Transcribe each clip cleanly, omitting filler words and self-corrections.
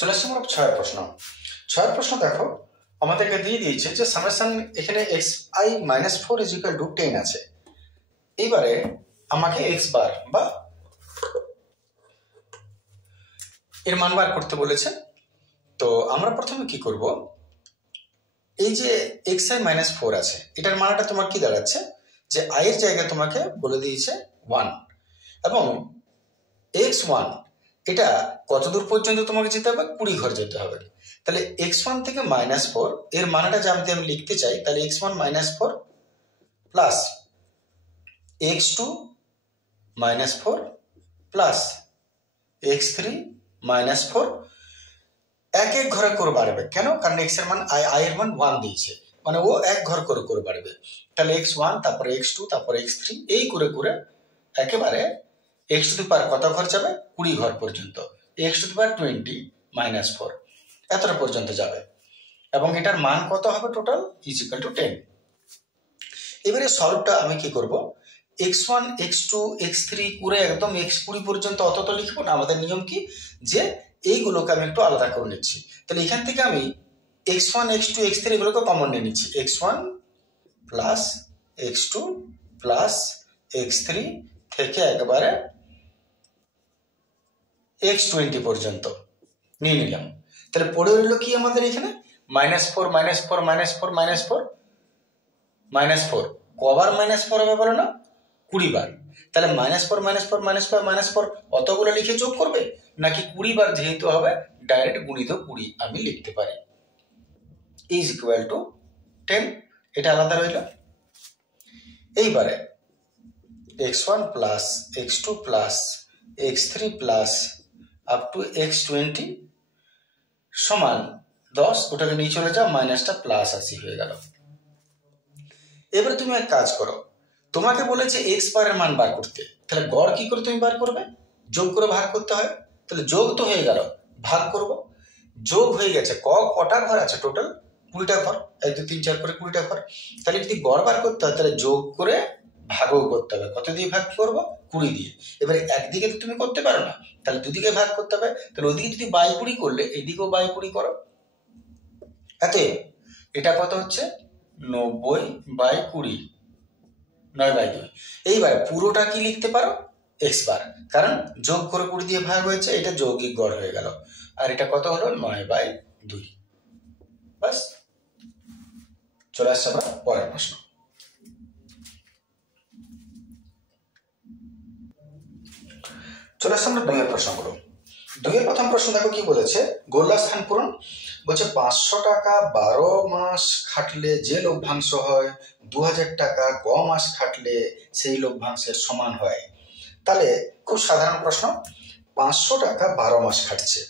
চলে আসছে আমরা ছয়ের প্রশ্ন। ছয়ের প্রশ্ন দেখো, আমাদেরকে দিয়ে দিয়েছে যে সামেশন এখানে xi-4 = 10 আছে। এইবারে আমাকে x বার বা এর মান বার করতে বলেছে। তো আমরা প্রথমে কি করব, এই যে xi-4 আছে এটার মানটা তোমার কি দাঁড়াচ্ছে, যে i এর জায়গায় তোমাকে বলে দিয়েছে 1 এবং x1 এটা কত দূর পর্যন্ত তোমাকে যেতে হবে, 20 ঘর যেতে হবে। তাহলে x1 থেকে -4 এর মানটা যদি আমি লিখতে চাই, তাহলে x1 -4 plus x2 -4 plus x3 -4 এক এক ঘরে করে বাড়বে। কেন? কারণ x এর মান i এর মান 1 দিয়েছে, মানে ও এক ঘর করে করে বাড়বে। তাহলে x1 তারপরে x2 তারপরে x3 এই করে করে একেবারে x টু দি পাওয়ার কত ঘর যাবে, 20 ঘর পর্যন্ত। x টু দি পাওয়ার 20 -4 এতটা পর্যন্ত যাবে এবং এটার মান কত হবে টোটাল = 10। এবারে সলভটা আমি কি করব, x1 x2 x3 করে একদম x20 পর্যন্ত অত তো লিখবো না। আমাদের নিয়ম কি, যে এইগুলোকে আমি একটু আলাদা করে নিচ্ছি। তাহলে এখান থেকে আমি x1 x2 x3 এগুলোকে কমন নিয়ে নিচ্ছি। x1 plus x2 plus x3 থেকে একেবারে x20 পর্যন্ত নিয়ে নিলাম। তাহলে পড়ে রইল কি আমাদের এখানে, -4 -4 -4 -4 -4 কবার -4 হবে বলো না, 20 বার। তাহলে -4 -4 -4 -4 অতগুলো লিখে যোগ করবে নাকি 20 বার যেহেতু হবে ডাইরেক্ট গুণিত 20 আমি লিখতে পারি = 10। এটা আলাদা রইল। এইবারে x1 plus x2 plus x3 plus up to x20 সমান 10। ওটাকে নিয়ে চলে যাও, মাইনাসটা প্লাস 80 হয়ে গেল। এবারে তুমি এক কাজ করো, তোমাকে বলেছে x বারের মান বার করতে, তাহলে গড় কি করে তুমি বার করবে, যোগ করে ভাগ করতে হয়। তাহলে যোগ তো হয়ে গেল, ভাগ করব। যোগ হয়ে গেছে, কটা ঘর আছে টোটাল, 20টা ঘর, 1 2 3 4 করে 20টা ঘর। তাহলে যদি গড় বার করতে হয় তাহলে যোগ করে ভাগও করতে হবে। কত দিয়ে ভাগ করব, 20 দিয়ে। এবারে একদিকে তো তুমি করতে পারো না, তাহলে দুদিকে ভাগ করতে হবে। তাহলে ওদিকে যদি বাই 20 করলে এইদিকেও বাই 20 করো। এতে এটা কত হচ্ছে, 90/20, 9/2। এইবার পুরোটা কি লিখতে পারো, x বার, কারণ যোগ করে 20 দিয়ে ভাগ হয়েছে, এটা যৌগিক গড় হয়ে গেল। আর এটা কত হলো, 9/2। বাস, চলে আসছে আমরা পরের প্রশ্ন। চলে আসছে আমরা 2 এর প্রশ্নগুলো। 2 এর প্রথম প্রশ্ন দেখো কি বলেছে, গোল্লা স্থান পূরণ। বলছে 500 টাকা 12 মাস খাটলে যে লভ্যাংশ হয় 2000 টাকা কম মাস খাটলে সেই লভ্যাংশের সমান হয়। তাহলে খুব সাধারণ প্রশ্ন, 500 টাকা 12 মাস খাটছে,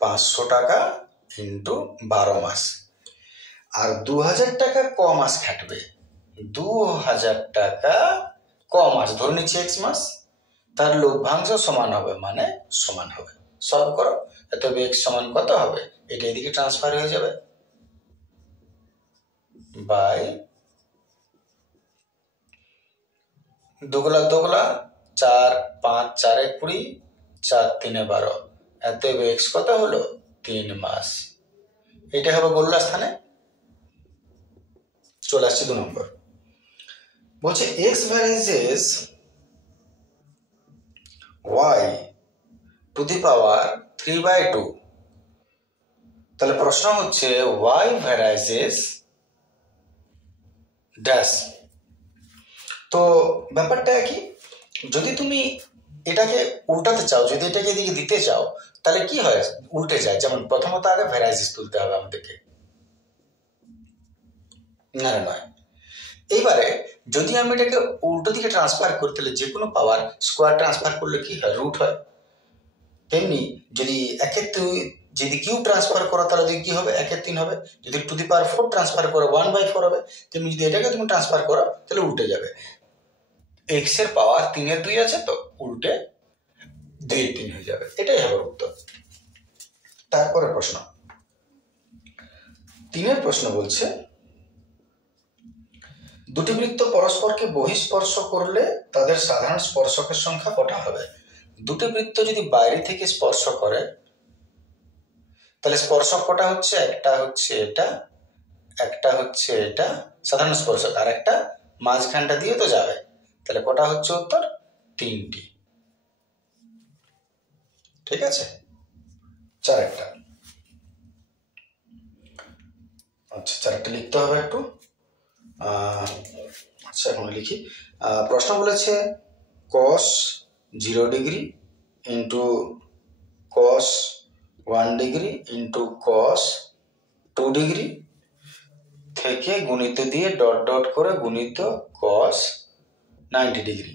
500 টাকা ইন্টু 12 মাস, আর 2000 টাকা ক মাস খাটবে, 2000 টাকা ক মাস, ধরে নিচ্ছি x মাস, তার লভ্যাংশ সমান হবে, মানে সমান হবে। সলভ করো, তবে x সমান কত হবে, এটা এদিকে ট্রান্সফার হয়ে যাবে বাই দুগুলা দুগুলা 4 5 4 20 4 3 12, এতএব x কত হলো, 3 মাস। এটা হবে গোল্লা স্থানে। চলে আসছে 2 নম্বর। বলছে x varies y to the power 3/2। তাহলে প্রশ্ন হচ্ছে y ভ্যারাইজেস ড্যাশ। তো ব্যাপারটা কি, যদি তুমি এটাকে উল্টাতে চাও, যদি এটাকে এদিকে দিতে চাও, তাহলে কি হয়, উল্টে যায়। যেমন প্রথমত আগে ভ্যারাইজেস তুলতে হবে আমাদেরকে, না নয়। এইবারে যদি আমি এটাকে উল্টো দিকে ট্রান্সফার করি, তাহলে যে কোনো পাওয়ার স্কোয়ার ট্রান্সফার করলে কি হয়, রুট হয়। তেমনি যদি যদি কিউ ট্রান্সফার করো তাহলে কি হবে, 1/3 হবে। যদি টু দি পাওয়ার 4 ট্রান্সফার করো 1/4 হবে। তেমনি যদি এটাকে তুমি ট্রান্সফার করো তাহলে উল্টে যাবে। এক্স এর পাওয়ার 3/2 আছে, তো উল্টে 2/3 হয়ে যাবে। এটাই হবে উত্তর। তারপরে প্রশ্ন 3 প্রশ্ন বলছে, দুটি বৃত্ত পরস্পরকে বহিঃস্পর্শ করলে তাদের সাধারণ স্পর্শকের সংখ্যা কটা হবে। দুটো বৃত্ত যদি বাইরে থেকে স্পর্শ করে তাহলে স্পর্শক কটা হচ্ছে, একটা হচ্ছে এটা, একটা হচ্ছে এটা সাধারণ স্পর্শক, আর একটা মাঝখানটা দিয়ে তো যাবে। তাহলে কটা হচ্ছে উত্তর? 3টি। ঠিক আছে, 4একটা। আচ্ছা 4একটা লিখতে হবে একটু। আচ্ছা এখন লিখি। প্রশ্ন বলেছে cos 0 degree into cos 1 degree into cos 2 degree থেকে গুণিত দিয়ে ডট ডট করে গুণিত cos 90 ডিগ্রি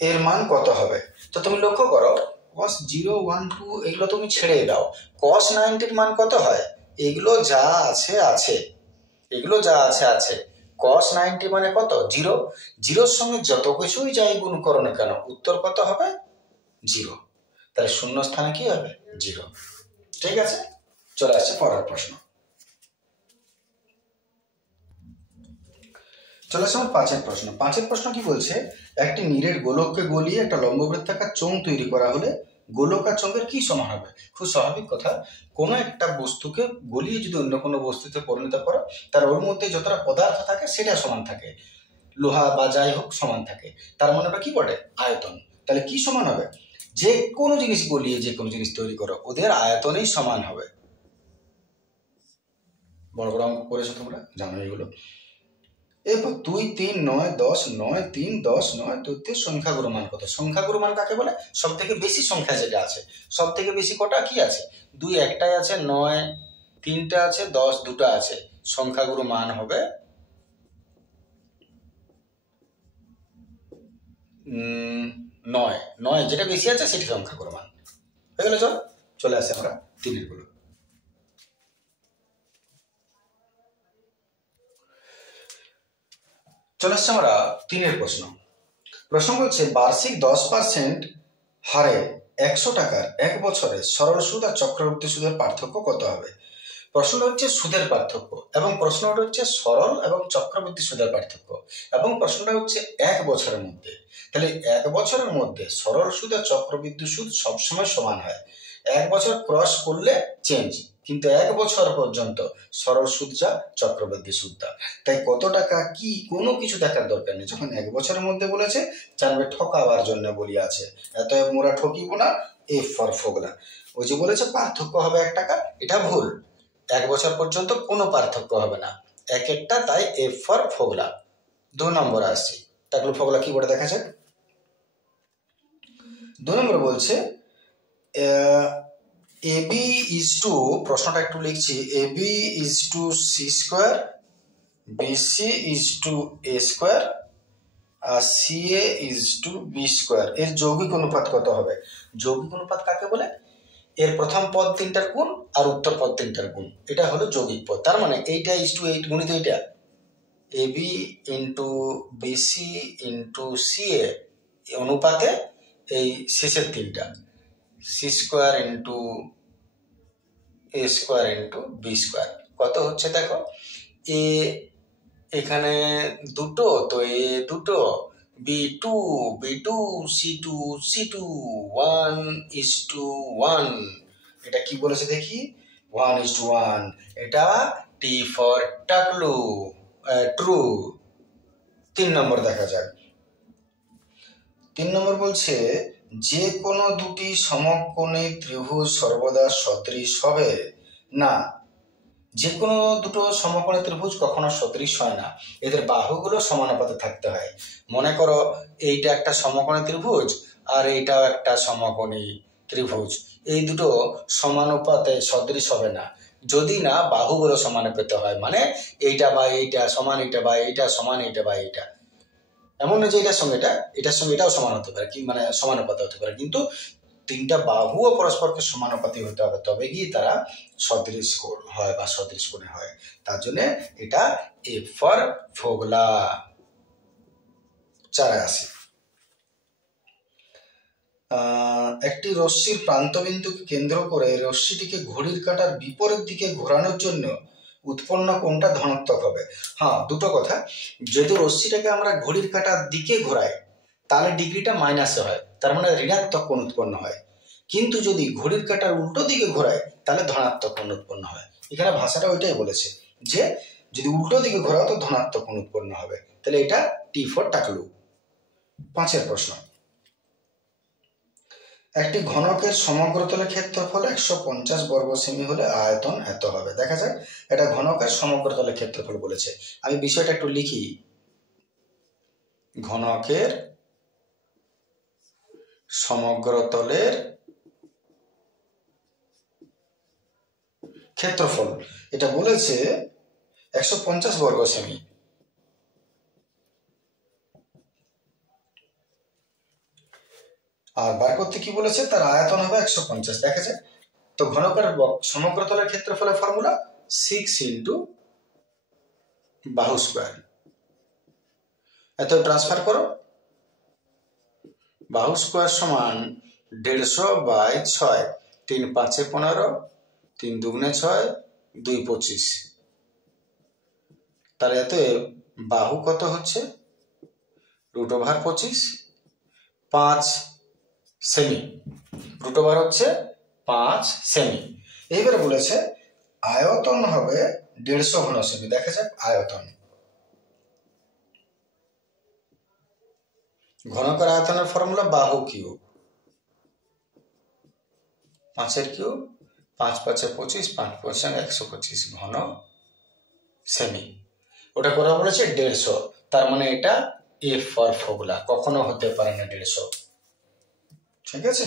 এর মান কত হবে। তো তুমি লক্ষ্য করো cos 0, 1, 2 এগুলো তুমি ছেড়ে দাও, cos 90 মান কত হয়? এগুলো যা আছে আছে, এগুলো যা আছে আছে। cos 90 মানে কত? 0। 0-র সঙ্গে যত কিছুই যাই গুণ করো না কেন উত্তর কত হবে? 0। তাহলে শূন্য স্থানে কি হবে? 0। ঠিক আছে, চলে আসছে পরের প্রশ্ন। চলে আসছে আমার 5-এর প্রশ্ন। 5-এর প্রশ্ন কি বলছে, একটি নীরের গোলককে গলিয়ে একটা লম্ববৃত্তাকার চোঙ তৈরি করা হলে গোলক আর চোঙের কি সমান হবে? খুব স্বাভাবিক কথা, কোনো একটা বস্তুকে গলিয়ে যদি অন্য কোনো বস্তুতে পরিণত করো তার ওর মধ্যে যতটা পদার্থ থাকে সেটা সমান থাকে, লোহা বা যাই হোক সমান থাকে, তার মানে ওটা কি বটে? আয়তন। তাহলে কি সমান হবে? যে কোনো জিনিস গলিয়ে যে কোনো জিনিস তৈরি করো ওদের আয়তনই সমান হবে। বড় বড় অঙ্ক করেছো তোমরা, জানো এগুলো। এরপর 2, 3, 9, 10, 9, 3, 10, 9, 2 সংখ্যাগুরু মান কত? সংখ্যাগুরু মান কাকে বলে? সব থেকে বেশি সংখ্যা যেটা আছে, সব থেকে বেশি কটা কি আছে? 2 একটাই আছে, 9 3টা আছে, 10 2টা আছে। সংখ্যাগুরু মান হবে 9। 9 যেটা বেশি আছে সেটা সংখ্যাগুরু মান হয়ে গেল। চলে আসে আমরা 3-এর গুলো। চলে আসছে আমরা 3-এর প্রশ্ন। প্রশ্ন বলছে বার্ষিক 10% হারে 100 টাকার 1 বছরের সরল সুদ আর চক্রবৃদ্ধি সুদের পার্থক্য কত হবে? প্রশ্নটা হচ্ছে সুদের পার্থক্য, এবং প্রশ্নটা হচ্ছে সরল এবং চক্রবৃদ্ধি সুদের পার্থক্য, এবং প্রশ্নটা হচ্ছে 1 বছরের মধ্যে। তাহলে 1 বছরের মধ্যে সরল সুদ আর চক্রবৃদ্ধি সুদ সবসময় সমান হয়। 1 বছর ক্রস করলে চেঞ্জ, কিন্তু 1 বছর পর্যন্ত সরল সুদ যা চক্রবৃদ্ধি সুদ তা। তাই কত টাকা কি কোনো কিছু দেখার দরকার নেই, যখন 1 বছরের মধ্যে বলেছে জানবে ঠকাবার জন্য বলি আছে, এতএব মোরা ঠকিব না, এফ ফর ফোগলা। ওই যে বলেছে পার্থক্য হবে 1 টাকা, এটা ভুল। 1 বছর পর্যন্ত কোনো পার্থক্য হবে না, এক একটা, তাই এফ ফর ফোগলা। 2 নম্বর আসছি, তাহলে ফোগলা কি বলে দেখা যাক। 2 নম্বর বলছে এবি ইজ টু, প্রশ্নটা একটু লিখছি, AB is to C square, BC is to A square, আর C A is to B square. এর যৌগিক অনুপাত কত হবে? যৌগিক অনুপাত কাকে বলে? এর প্রথম পদ 3টার গুণ আর উত্তর পদ 3টার গুণ, এটা হলো যৌগিক পদ। তার মানে এইটা ইজ টু 8 গুণিত এইটা, AB into BC into CA এ অনুপাতে এই শেষের 3টা, C square into A square into B square. কত হচ্ছে দেখো, এ এখানে 2টো, তো এ 2টো, B2, B2, C2, C2, 1:1। এটা কি বলেছে দেখি, 1:1। এটা টি ফর টাকলু, ট্রু। 3 নম্বর দেখা যাক। 3 নম্বর বলছে যে কোনো দুটি সমকোণী ত্রিভুজ সর্বদা সদৃশ হবে না। যে কোনো দুটো সমকোণী ত্রিভুজ কখনো সদৃশ হয় না, এদের বাহুগুলো সমানুপাতে থাকতে হয়। মনে করো এইটা একটা সমকোণী ত্রিভুজ আর এইটাও একটা সমকোণী ত্রিভুজ, এই দুটো সমানুপাতে সদৃশ হবে না যদি না বাহুগুলো সমানুপাতে হয়, মানে এইটা বা এইটা সমান এইটা বা এইটা সমান এইটা বা এইটা। এমন না যে এটার সঙ্গে এটার সঙ্গে এটাও সমান হতে পারে, কি মানে সমানুপাতে হতে পারে, কিন্তু 3টা বাহুও পরস্পরকে সমানুপাতি হতে হবে, তবে গিয়ে তারা সদৃশ কোণ হয় বা সদৃশ কোণে হয়। তার জন্য এটা এফ ফর ফোগলা। 4 আসি। একটি রশ্মির প্রান্তবিন্দুকে কেন্দ্র করে রশ্মিটিকে ঘড়ির কাঁটার বিপরীত দিকে ঘোরানোর জন্য উৎপন্ন কোণটা ধনাত্মক হবে। হ্যাঁ, দুটো কথা, যেহেতু রশ্মিটাকে আমরা ঘড়ির কাঁটার দিকে ঘোরাই তাহলে ডিগ্রিটা মাইনাসে হয়, তার মানে ঋণাত্মক কোণ উৎপন্ন হয়। কিন্তু যদি ঘড়ির কাঁটার উল্টো দিকে ঘোরায় তাহলে ধনাত্মক কোণ উৎপন্ন হয়। এখানে ভাষাটা ওইটাই বলেছে যে যদি উল্টো দিকে ঘোরাও তো ধনাত্মক কোণ উৎপন্ন হবে। তাহলে এটা টি ফর টাকলু। 5 প্রশ্ন, একটি ঘনকের সমগ্রতলের ক্ষেত্রফল 150 বর্গ সেমি হলে আয়তন এত হবে। দেখা যাক, এটা ঘনকের সমগ্রতলের ক্ষেত্রফল বলেছে। আমি বিষয়টা একটু লিখি। ঘনকের সমগ্রতলের ক্ষেত্রফল এটা বলেছে 150 বর্গ সেমি। আর বার করতে কি বলেছে, তার আয়তন হবে 150। দেখা যায় তো ঘনকের সমগ্রতলের ক্ষেত্রফলের ফর্মুলা 6 ইন্টু বাহু স্কোয়ার। এত ট্রান্সফার করো, বাহু স্কোয়ার সমান 150 বাই 6, 3 5 15, 3 2 6, 2 25। তাহলে এতে বাহু কত হচ্ছে √25, 5 সেমি। √, হচ্ছে 5 সেমি। এইবারে বলেছে আয়তন হবে 150 ঘন সেমি। দেখা যাক আয়তন, ঘনকের আয়তনের ফর্মুলা বাহু কিউব, 5 কিউব, 5 5 25, 5 5 125 ঘন সেমি। ওটা করা বলেছে 150, তার মানে এটা এফ ফর ফর্মুলা, কখনো হতে পারে না 150। ঠিক আছে,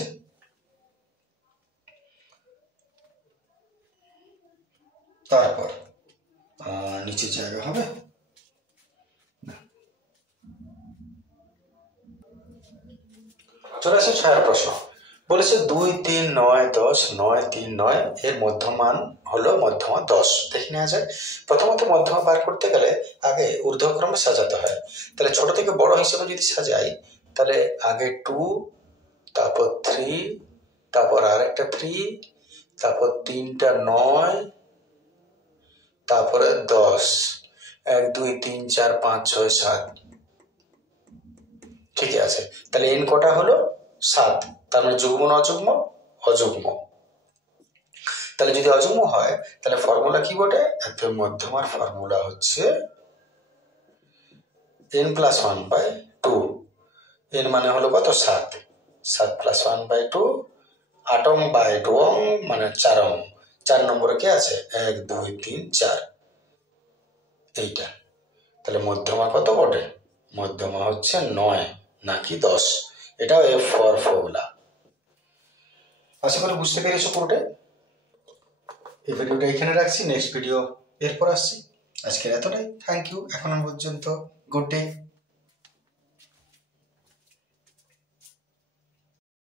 তারপর নিচে জায়গা হবে। চলে আসে 6 প্রশ্ন। বলেছে 2 3 9 10 9 3 9 এর মধ্যমান হলো মধ্যমা 10। দেখে নেওয়া যায়। প্রথমত মধ্যমা বার করতে গেলে আগে ঊর্ধ্বক্রমে সাজাতে হয়। তাহলে ছোট থেকে বড় হিসেবে যদি সাজাই তাহলে আগে 2, তারপর 3, তারপর আরেকটা 3, তারপর 3টা 9, তারপরে 10, 1 2 3 4 5 6 7। ঠিক আছে, তাহলে এন কটা হলো 7। তার মানে যুগ্ম না অযুগ্ম? অযুগ্ম। তাহলে যদি অযুগ্ম হয় তাহলে ফর্মুলা কি বটে? এত মধ্যমার ফর্মুলা হচ্ছে n+1/2। এন মানে হলো কত? 7। 7 + 1/2, 8 বাই 2 মানে 4। 4 নম্বরে কে আছে? 1 2 3 4, এইটা। তাহলে মধ্যমা কত বটে? মধ্যমা হচ্ছে 9 নাকি 10। এটাও এফ ফর ফর্মুলা। আশা করি বুঝতে পেরেছো পুরোটাই। এই ভিডিওটা এখানে রাখছি, নেক্সট ভিডিও এরপর আসছি। আজকের এতটাই, থ্যাংক ইউ। এখনো পর্যন্ত গুড ডে।